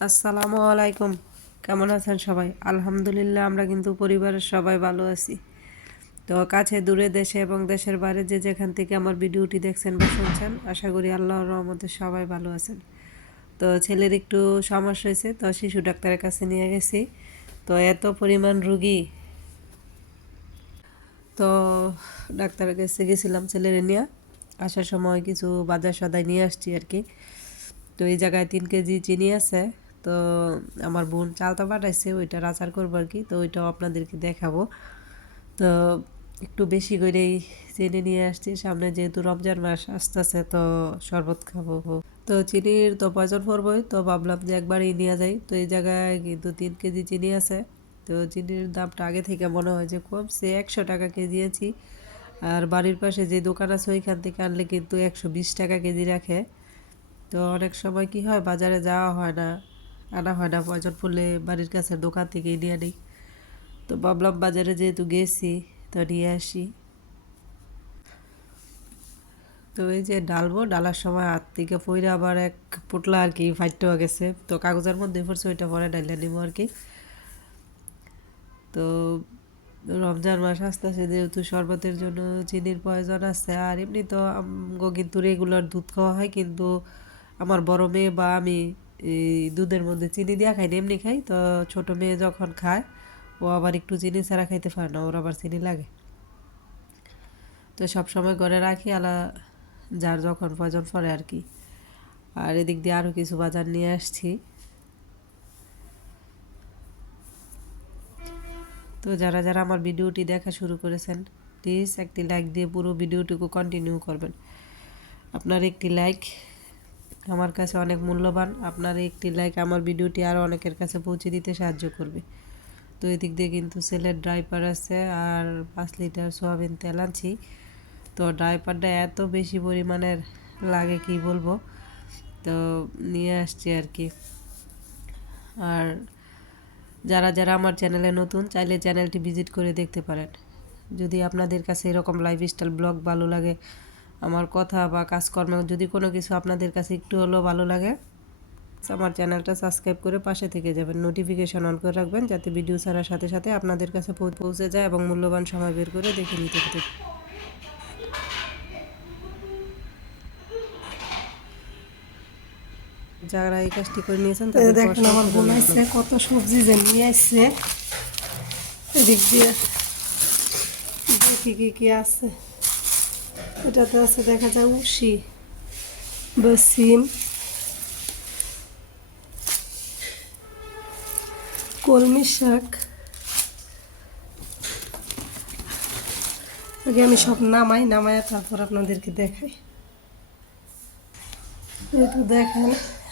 আসসালামু আলাইকুম। কেমন আছেন সবাই? আলহামদুলিল্লাহ, আমরা কিন্তু পরিবারের সবাই ভালো আছি। তো কাছে দূরে দেশে এবং দেশের বাইরে যে যেখান থেকে আমার ভিডিওটি দেখছেন বা শুনছেন, আশা করি আল্লাহর রহমতে সবাই ভালো আছেন। তো ছেলের একটু সমস্যা হয়েছে, তো শিশু ডাক্তারের কাছে নিয়ে গেছি। তো এত পরিমাণ রুগী, তো ডাক্তারের কাছে গেছিলাম ছেলের নিয়ে। আসার সময় কিছু বাজার সদাই নিয়ে আসছি আর কি। তো এই জায়গায় 3 কেজি চিনি আছে। তো আমার বোন চালতা পাঠাইছে, ওইটা আচার করবো আর কি। তো ওইটাও আপনাদেরকে দেখাবো। তো একটু বেশি করেই চিনি নিয়ে আসছি, সামনে যেহেতু রমজান মাস আসতেছে, তো শরবত খাবো। তো চিনির তো প্রয়োজন পড়বই, তো ভাবলাম যে একবারই নিয়ে যাই। তো এই জায়গায় কিন্তু 3 কেজি চিনি আছে। তো চিনির দামটা আগে থেকে মনে হয় যে কমছে, 100 টাকা কেজি আছি। আর বাড়ির পাশে যে দোকান আছে ওইখান থেকে আনলে কিন্তু 120 টাকা কেজি রাখে। তো অনেক সময় কি হয়, বাজারে যাওয়া হয় না, আনা হয় না, প্রয়োজন পড়লে বাড়ির কাছের দোকান থেকেই নিয়ে নিই। তো ভাবলাম বাজারে যেহেতু গেছি, তো নিয়ে আসি। তো এই যে ডালবো, ডালার সময় হাত থেকে পইরা আবার এক পোটলা আর কি ফাইটও গেছে, তো কাগজের মধ্যে পড়ছে, ওইটা পরে ডাইলে নিবো আর কি। তো রমজান মাস আসতেছে, যেহেতু শরবতের জন্য চিনির প্রয়োজন আছে। আর এমনি তো আমগো কিন্তু রেগুলার দুধ খাওয়া হয়, কিন্তু আমার বড় মেয়ে বা আমি এই দুধের মধ্যে চিনি দিয়া খাই না, এমনি খাই। তো ছোট মেয়ে যখন খায়, ও আবার একটু চিনি ছাড়া খাইতে পারে না, ওর আবার চিনি লাগে। তো সব সময় ঘরে রাখি, আলা যার যখন প্রয়োজন পড়ে আর কি। আর এদিক দিয়ে আরও কিছু বাজার নিয়ে আসছি। তো যারা যারা আমার ভিডিওটি দেখা শুরু করেছেন, প্লিজ একটি লাইক দিয়ে পুরো ভিডিওটুকু কন্টিনিউ করবেন। আপনার একটি লাইক আমার কাছে অনেক মূল্যবান। আপনার একটি লাইক আমার ভিডিওটি আরও অনেকের কাছে পৌঁছে দিতে সাহায্য করবে। তো এদিক দিয়ে কিন্তু সেলের ড্রাইপার আছে, আর 5 লিটার সোয়াবিন তেল আনছি। তো ড্রাইপারটা এত বেশি পরিমাণের লাগে কি বলবো, তো নিয়ে আসছি আর কি। আর যারা যারা আমার চ্যানেলে নতুন, চাইলে চ্যানেলটি ভিজিট করে দেখতে পারেন। যদি আপনাদের কাছে এরকম লাইফস্টাইল ব্লগ ভালো লাগে, আমার কথা বা কাজকর্ম যদি কোনো কিছু আপনাদের কাছে একটু হলেও ভালো লাগে, আমার চ্যানেলটা সাবস্ক্রাইব করে পাশে থেকে যাবেন, নোটিফিকেশন অন করে রাখবেন, যাতে ভিডিও ছাড়ার সাথে সাথে আপনাদের কাছে পৌঁছে যায় এবং মূল্যবান সময় বের করে দেখে নিতে পারেন। যারা এই কাজটি করে নিয়েছেন তাদের দেখেন আমার বোন আসছে, কত সবজি যে নিয়ে আসছে। এদিক দিয়ে দেখি কি কি আছে। এটাতে আছে, দেখা যায় উশি বা সিম, কলমি শাক। আগে আমি সব নামাই তারপর আপনাদেরকে দেখাই। এই তো দেখেন,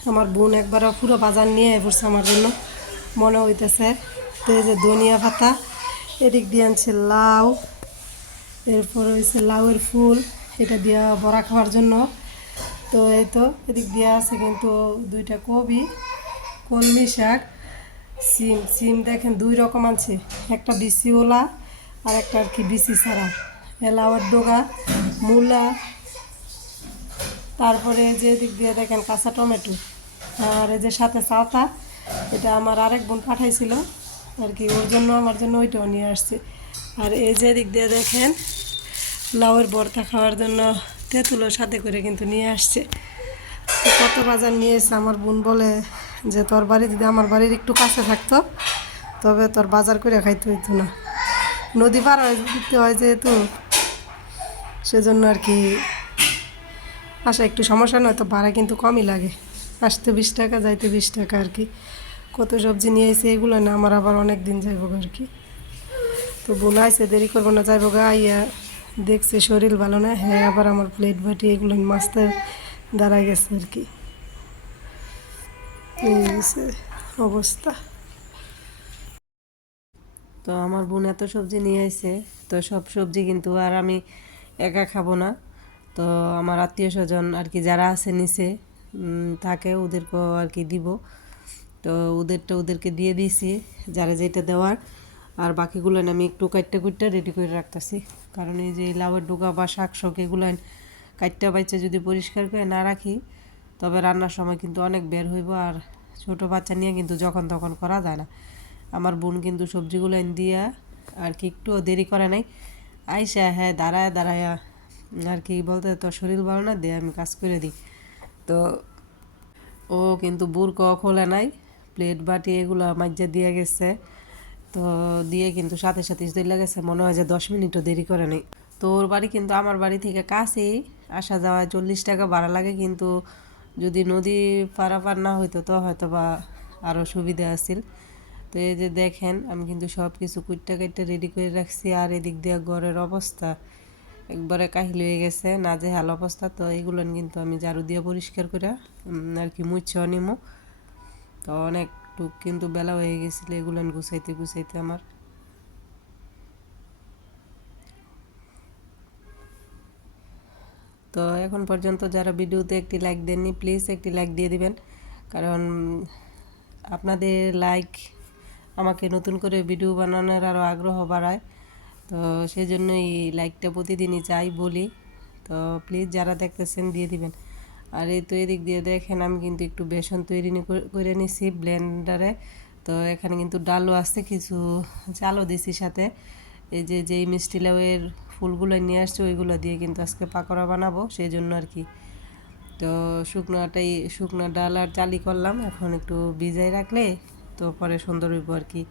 আমার বোন একবার পুরো বাজার নিয়ে পড়ছে আমার জন্য, মনে হইতেছে। তো এই যে ধনিয়া পাতা, এদিক দিয়ে আনছে লাউ, এরপর হয়েছে লাউয়ের ফুল, এটা দিয়া বড়া খাওয়ার জন্য। তো এই তো এদিক দিয়ে আছে কিন্তু 2টা কবি, কলমি শাক, সিম। সিম দেখেন 2 রকম আনছে, একটা বিচিওলা আর একটা আর কি বিচি ছাড়া। লাউয়ের ডোগা, মূলা, তারপরে যে দিক দিয়ে দেখেন কাঁচা টমেটো। আর এই যে সাথে চালতা, এটা আমার আরেক বোন পাঠাইছিল আর কি, ওর জন্য আমার জন্য ওইটাও নিয়ে আসছে। আর এই যে দিক দিয়ে দেখেন লাউয়ের ভর্তা খাওয়ার জন্য তেঁতুলও সাথে করে কিন্তু নিয়ে আসছে। তো কত বাজার নিয়ে এসে, আমার বোন বলে যে তোর বাড়ি যদি আমার বাড়ির একটু কাছে থাকতো, তবে তোর বাজার করে খাইতে হইতো না। নদী পার হয়ে দিতে হয় যেহেতু, সেজন্য আর কি আসা একটু সমস্যা, নয় তো ভাড়া কিন্তু কমই লাগে, আসতে 20 টাকা, যাইতে 20 টাকা আর কি। কত সবজি নিয়ে এসে, এগুলো না আমার আবার অনেক দিন যাইব আর কি। তো বোন আইসে, দেরি করবো না, যাইব গা। আইয়া দেখছে শরীর ভালো না, হ্যাঁ আবার আমার প্লেট বাটি এগুলো মাছতে দাঁড়ায় গেছে আর কি। এই হচ্ছে অবস্থা। তো আমার বোন এত সবজি নিয়ে আইছে, তো সব সবজি কিন্তু আর আমি একা খাবো না। তো আমার আত্মীয় স্বজন আর কি যারা আছে নিচে থাকে, ওদেরকেও আর কি দিব। তো ওদেরকে দিয়ে দিয়েছি, যারা যেটা দেওয়ার। আর বাকিগুলো আমি একটু কাইটটা কুইটটা রেডি করে রাখতেছি, কারণ এই যে লাউয়ের ডোকা বা শাক শোক এগুলো কাইটটা বাইচা যদি পরিষ্কার করে না রাখি, তবে রান্নার সময় কিন্তু অনেক বের হইব, আর ছোট বাচ্চা নিয়ে কিন্তু যখন তখন করা যায় না। আমার বোন কিন্তু সবজিগুলো দিয়া আর কি একটুও দেরি করে নাই, আইসা হ্যাঁ দাঁড়ায় দাঁড়ায় আর কি বলতে তোর শরীর ভালো না, দিয়ে আমি কাজ করে দিই। তো ও কিন্তু বুরকো খোলে নাই, প্লেট বাটি এগুলো মাজ্জা দিয়ে গেছে। তো দিয়ে কিন্তু সাথে সাথে চলে গেছে, মনে হয় যে 10 মিনিটও দেরি করে নেই। তো ওর বাড়ি কিন্তু আমার বাড়ি থেকে কাছেই, আসা যাওয়ায় 40 টাকা ভাড়া লাগে, কিন্তু যদি নদী পারাপার না হইতো তো হয়তো বা আরও সুবিধা আছিল। তো এই যে দেখেন আমি কিন্তু সব কিছু কুইটটা কেটে রেডি করে রাখছি, আর এদিক দিয়ে ঘরের অবস্থা একবারে কাহিল হয়ে গেছে, নাজেহাল অবস্থা। তো এইগুলো কিন্তু আমি ঝাড়ু দিয়ে পরিষ্কার করে আর কি মুছেও নিমো। তো অনেকটুক কিন্তু বেলা হয়ে গেছিলো এগুলো গুছাইতে গুছাইতে আমার। তো এখন পর্যন্ত যারা ভিডিওতে একটি লাইক দেননি প্লিজ একটি লাইক দিয়ে দিবেন, কারণ আপনাদের লাইক আমাকে নতুন করে ভিডিও বানানোর আরও আগ্রহ বাড়ায়। তো সেই জন্যই লাইকটা প্রতিদিনই চাই বলি। তো প্লিজ যারা দেখতেছেন দিয়ে দিবেন। আর এই তো এদিক দিয়ে দেখেন আমি কিন্তু একটু বেসন তৈরি করে নিছি ব্লেন্ডারে। তো এখানে কিন্তু ডালও আছে, কিছু চালও দিছি সাথে। এই যে যেই মিষ্টি লাউয়ের ফুলগুলো নিয়ে আসছে ওইগুলো দিয়ে কিন্তু আজকে পাকোড়া বানাবো, সেই জন্য আর কি। তো শুকনো ডাল আর চালি করলাম, এখন একটু ভিজাই রাখলে তো পরে সুন্দর হইব আর কি।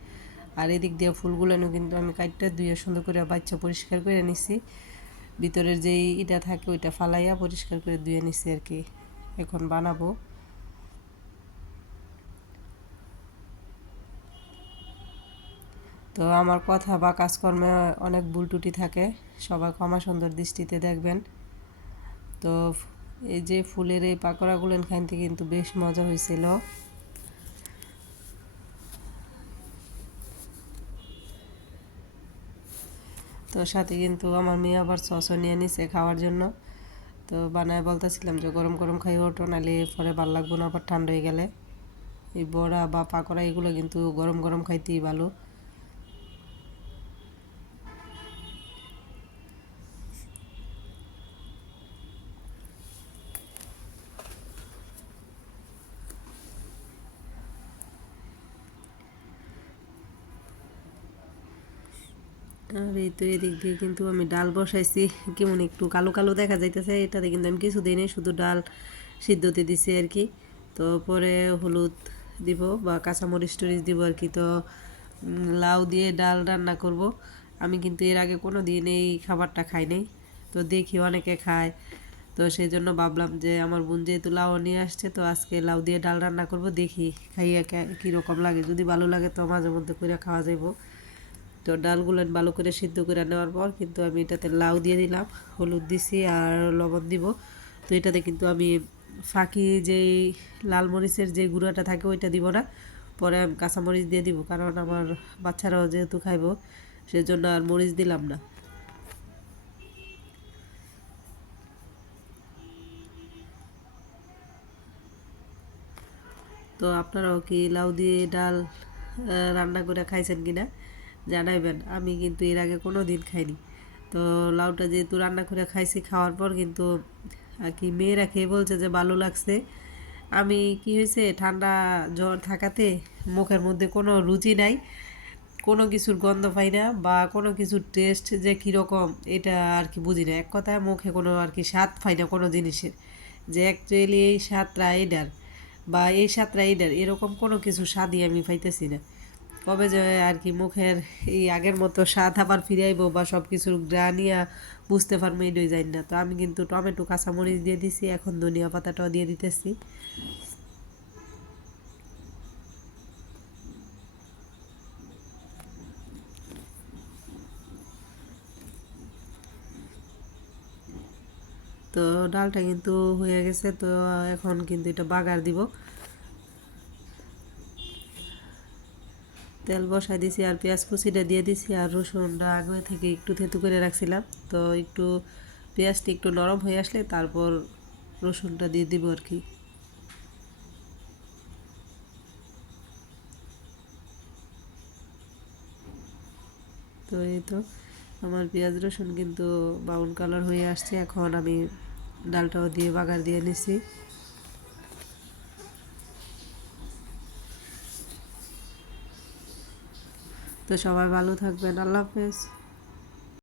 আর এদিক দিয়ে ফুলগুলো কিন্তু আমি কাটটা ধুয়ে সুন্দর করে বাচ্চা পরিষ্কার করে নিছি, ভিতরের যেই ইটা থাকে ওইটা ফালাইয়া পরিষ্কার করে ধুয়ে নিছি আর কি। এখন বানাবো। তো আমার কথা বা কাজকর্মে অনেক ভুল ত্রুটি থাকে, সবাই ক্ষমা সুন্দর দৃষ্টিতে দেখবেন। তো এই যে ফুলের এই পাকোড়াগুলো খাইতে কিন্তু বেশ মজা হয়েছিল। তো সাথে কিন্তু আমার মেয়ে আবার সসও নিয়ে নিছে খাওয়ার জন্য। তো বানায় বলতেছিলাম যে গরম গরম খাই ওঠো, নাহলে পরে ভাল লাগবো না আবার ঠান্ডা হয়ে গেলে। এই বড়া বা পাকোড়া এগুলো কিন্তু গরম গরম খাইতেই ভালো। আর এই তো এদিক দিয়ে কিন্তু আমি ডাল বসাইছি, কেমন একটু কালো কালো দেখা যাইতেছে, এটাতে কিন্তু আমি কিছু দিই নাই, শুধু ডাল সিদ্ধতে দিছি আর কি। তো পরে হলুদ দিব বা কাঁচামরিচ টরিচ দিব আর কি। তো লাউ দিয়ে ডাল রান্না করব। আমি কিন্তু এর আগে কোনো দিন এই খাবারটা খাই নাই, তো দেখি অনেকে খায়। তো সেই জন্য ভাবলাম যে আমার বোন যেহেতু লাউ নিয়ে আসছে, তো আজকে লাউ দিয়ে ডাল রান্না করব, দেখি খাইয়া কীরকম লাগে। যদি ভালো লাগে তো মাঝে মধ্যে করে খাওয়া যাইব। তো ডালগুলো ভালো করে সিদ্ধ করে নেওয়ার পর কিন্তু আমি এটাতে লাউ দিয়ে দিলাম, হলুদ দিছি আর লবণ দিব। তো এটাতে কিন্তু আমি ফাঁকি যেই লাল মরিচের যে গুঁড়াটা থাকে ওইটা দিব না, পরে আমি কাঁচামরিচ দিয়ে দিব, কারণ আমার বাচ্চারাও যেহেতু খাইব সেজন্য আর মরিচ দিলাম না। তো আপনারাও কি লাউ দিয়ে ডাল রান্না করে খাইছেন কিনা জানাইবেন, আমি কিন্তু এর আগে কোনো দিন খাইনি। তো লাউটা যেহেতু রান্না করে খাইছি, খাওয়ার পর কিন্তু আর কি মেয়েরা খেয়ে বলছে যে ভালো লাগছে। আমি কি হয়েছে ঠান্ডা জ্বর থাকাতে মুখের মধ্যে কোনো রুচি নাই, কোনো কিছুর গন্ধ পাই না বা কোনো কিছুর টেস্ট যে কীরকম এটা আর কি বুঝি না। এক কথায় মুখে কোনো আর কি স্বাদ পাই না কোনো জিনিসের, যে অ্যাকচুয়ালি এই স্বাদটা এইটার বা এই স্বাদটা এইটার, এরকম কোনো কিছু স্বাদই আমি পাইতেছি না। কবে যে আর কি মুখের এই আগের মতো স্বাদ আবার ফিরে আইব বা সব কিছুর গ্রানিয়া বুঝতে পারবো এটাই জানি না। তো আমি কিন্তু টমেটো কাঁচামরিচ দিয়ে দিছি, এখন ধনিয়া পাতাটাও দিয়ে দিতেছি। তো ডালটা কিন্তু হয়ে গেছে, তো এখন কিন্তু এটা বাগার দিব। তেল বসাই দিছি আর পেঁয়াজ কুচিটা দিয়ে দিছি, আর রসুনটা আগে থেকে একটু থেতু করে রাখছিলাম। তো একটু পেঁয়াজটা একটু নরম হয়ে আসলে তারপর রসুনটা দিয়ে দিব আর কি। তো এই তো আমার পেঁয়াজ রসুন কিন্তু ব্রাউন কালার হয়ে আসছে, এখন আমি ডালটাও দিয়ে বাগার দিয়ে নিছি। তো সবাই ভালো থাকবেন। আল্লাহ হাফেজ।